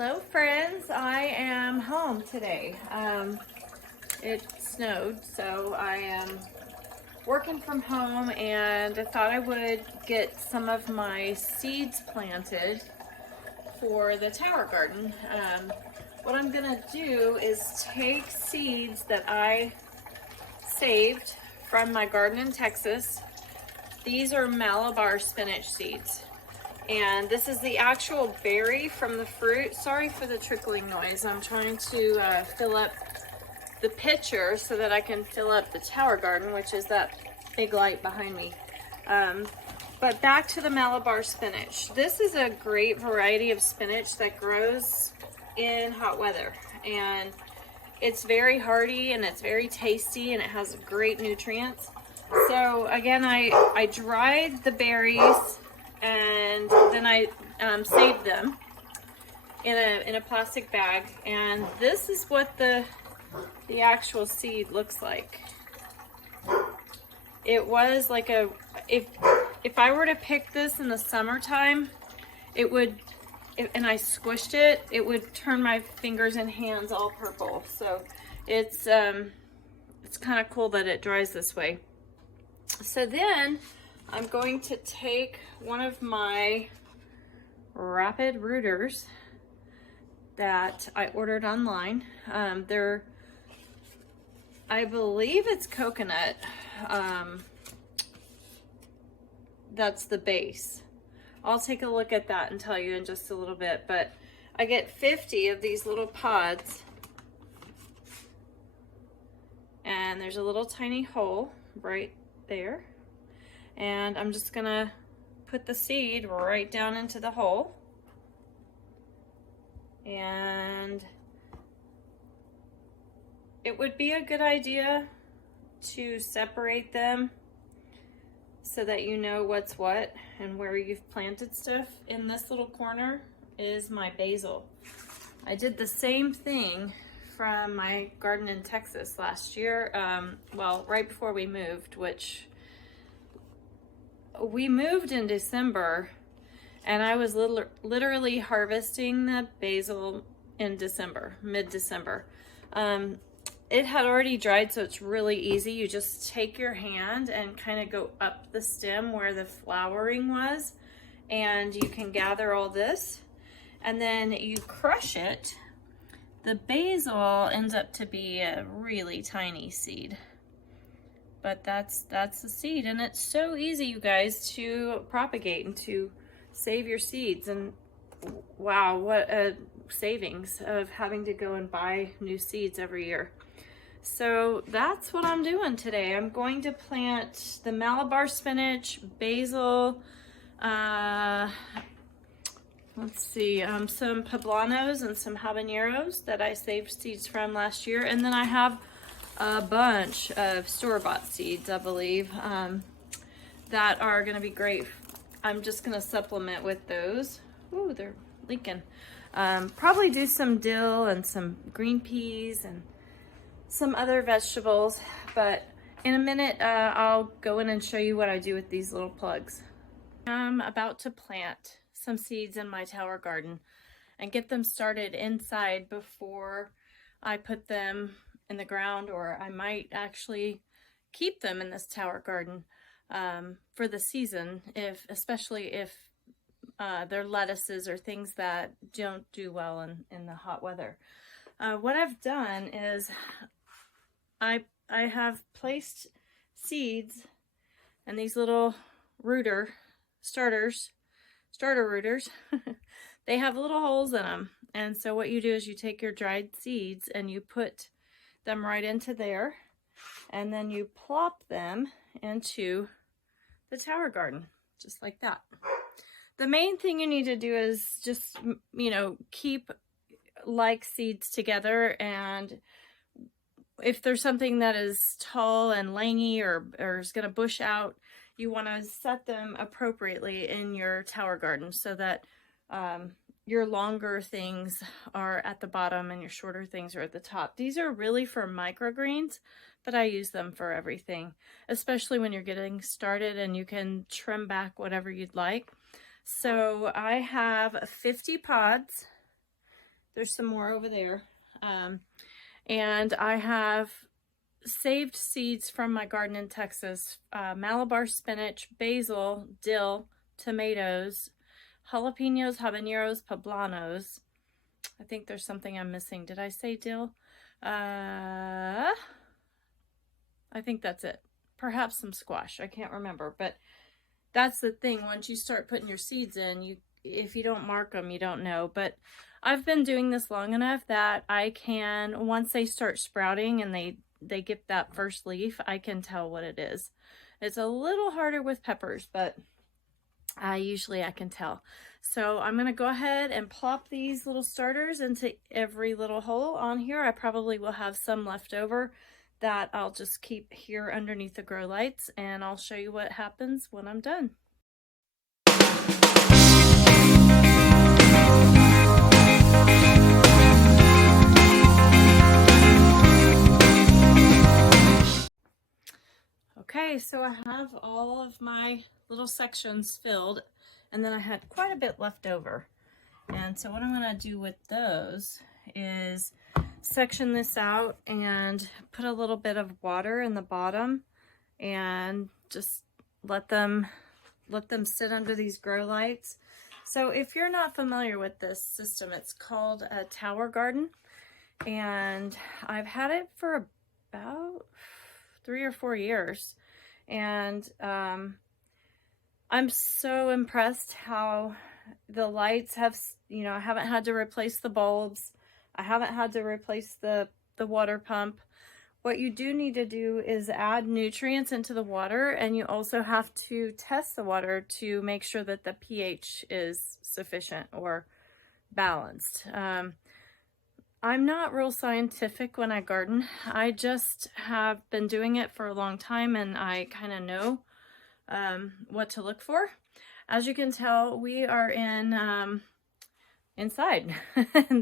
Hello friends, I am home today. It snowed, so I am working from home, and I thought I would get some of my seeds planted for the tower garden. What I'm gonna do is take seeds that I saved from my garden in Texas. These are Malabar spinach seeds. And this is the actual berry from the fruit. Sorry for the trickling noise. I'm trying to fill up the pitcher so that I can fill up the tower garden, which is that big light behind me. But back to the Malabar spinach. This is a great variety of spinach that grows in hot weather. And it's very hardy and it's very tasty and it has great nutrients. So again, I dried the berries and then I saved them in a plastic bag, and this is what the actual seed looks like. It was like if I were to pick this in the summertime, it would, and I squished it, it would turn my fingers and hands all purple. So it's kind of cool that it dries this way. So then I'm going to take one of my rapid rooters that I ordered online. I believe it's coconut. That's the base. I'll take a look at that and tell you in just a little bit, but I get 50 of these little pods, and there's a little tiny hole right there. And I'm just gonna put the seed right down into the hole. And it would be a good idea to separate them so that you know what's what and where you've planted stuff. In this little corner is my basil. I did the same thing from my garden in Texas last year. Well, right before we moved, which we moved in December, and I was literally harvesting the basil in December, mid-December. It had already dried, so it's really easy. You just take your hand and kind of go up the stem where the flowering was, and you can gather all this, and then you crush it. The basil ends up to be a really tiny seed. But that's the seed, and it's so easy, you guys, to propagate and to save your seeds. And wow, what a savings of having to go and buy new seeds every year. So that's what I'm doing today. I'm going to plant the Malabar spinach, basil, let's see, some poblanos and some habaneros that I saved seeds from last year, and then I have a bunch of store-bought seeds, I believe, that are going to be great. I'm just going to supplement with those. Ooh, they're leaking. Probably do some dill and some green peas and some other vegetables, but in a minute I'll go in and show you what I do with these little plugs. I'm about to plant some seeds in my tower garden and get them started inside before I put them in the ground, or I might actually keep them in this tower garden for the season, especially if they're lettuces or things that don't do well in the hot weather. What I've done is I have placed seeds in these little starter rooters. They have little holes in them, and so what you do is you take your dried seeds and you put them right into there, and then you plop them into the tower garden, just like that. The main thing you need to do is just, you know, keep like seeds together, and if there's something that is tall and langy or is going to bush out, you want to set them appropriately in your tower garden so that your longer things are at the bottom and your shorter things are at the top. These are really for microgreens, but I use them for everything, especially when you're getting started, and you can trim back whatever you'd like. So I have 50 pods There's some more over there. And I have saved seeds from my garden in Texas. Malabar spinach, basil, dill, tomatoes, jalapenos, habaneros, poblanos. I think there's something I'm missing. Did I say dill? I think that's it. Perhaps some squash. I can't remember. But that's the thing. Once you start putting your seeds in, if you don't mark them, you don't know. But I've been doing this long enough that I can, once they start sprouting and they get that first leaf, I can tell what it is. It's a little harder with peppers, but usually I can tell. So I'm going to go ahead and plop these little starters into every little hole on here. I probably will have some left over that I'll just keep here underneath the grow lights, and I'll show you what happens when I'm done. Okay, so I have all of my little sections filled, and then I had quite a bit left over. And so what I'm going to do with those is section this out and put a little bit of water in the bottom and just let them sit under these grow lights. So if you're not familiar with this system, it's called a tower garden, and I've had it for about 3 or 4 years, and I'm so impressed how the lights have, you know, I haven't had to replace the bulbs. I haven't had to replace the water pump. What you do need to do is add nutrients into the water, and you also have to test the water to make sure that the pH is sufficient or balanced. I'm not real scientific when I garden. I just have been doing it for a long time, and I kind of know what to look for. As you can tell, we are inside.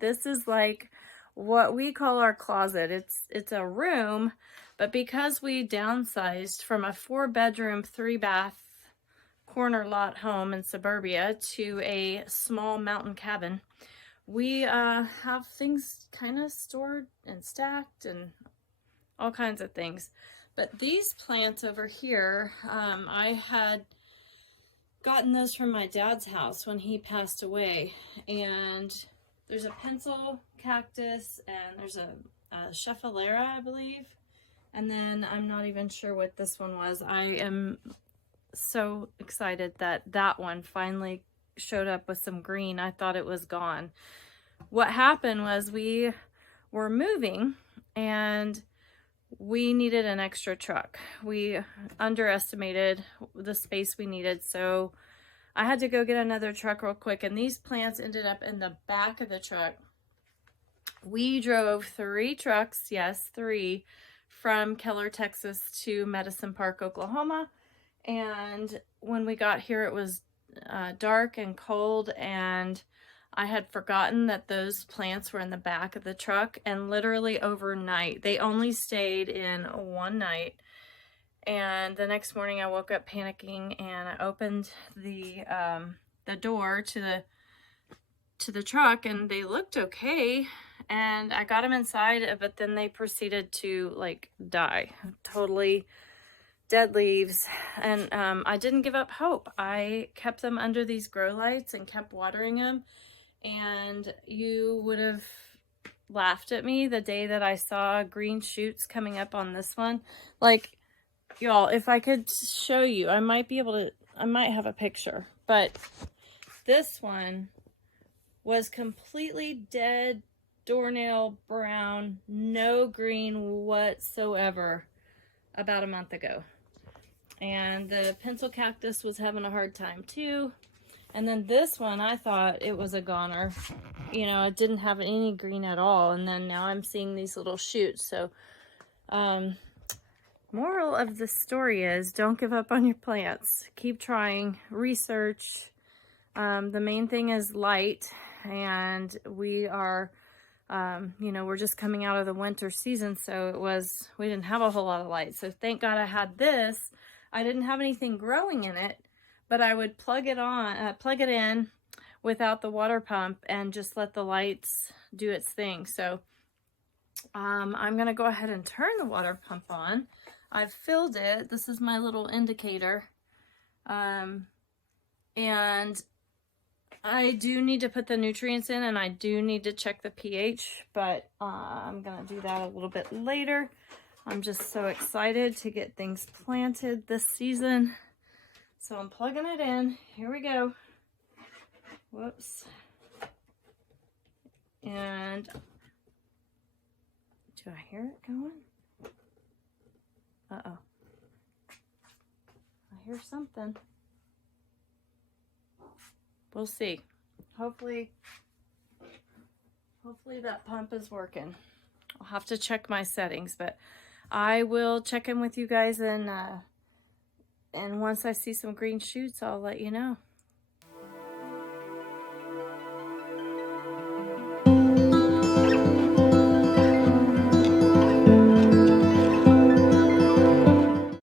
This is like what we call our closet. It's a room, but because we downsized from a 4-bedroom, 3-bath corner lot home in suburbia to a small mountain cabin, we have things kind of stored and stacked and all kinds of things. But these plants over here, I had gotten those from my dad's house when he passed away. And there's a pencil cactus, and there's a scheffalera, I believe. And then I'm not even sure what this one was. I am so excited that that one finally showed up with some green. I thought it was gone. What happened was we were moving and we needed an extra truck. We underestimated the space we needed, so I had to go get another truck real quick, and these plants ended up in the back of the truck. We drove 3 trucks, yes, 3, from Keller, Texas to Medicine Park, Oklahoma, and when we got here it was dark and cold, and I had forgotten that those plants were in the back of the truck, and literally overnight, they only stayed in one night. And the next morning I woke up panicking, and I opened the door to the truck, and they looked okay, and I got them inside, but then they proceeded to like die, totally dead leaves. And I didn't give up hope. I kept them under these grow lights and kept watering them. And you would have laughed at me the day that I saw green shoots coming up on this one. Like, y'all, if I could show you, I might have a picture, but this one was completely dead, doornail brown, no green whatsoever about a month ago. And the pencil cactus was having a hard time too. And then this one, I thought it was a goner. You know, it didn't have any green at all. And then now I'm seeing these little shoots. So, moral of the story is don't give up on your plants. Keep trying, research. The main thing is light. And we are, you know, we're just coming out of the winter season. So we didn't have a whole lot of light. So thank God I had this. I didn't have anything growing in it, but I would plug it in without the water pump and just let the lights do its thing. So I'm gonna go ahead and turn the water pump on. I've filled it. This is my little indicator. And I do need to put the nutrients in, and I do need to check the pH, but I'm gonna do that a little bit later. I'm just so excited to get things planted this season. So I'm plugging it in. Here we go. Whoops. And do I hear it going? Uh-oh. I hear something. We'll see. Hopefully that pump is working. I'll have to check my settings, but I will check in with you guys, and once I see some green shoots, I'll let you know.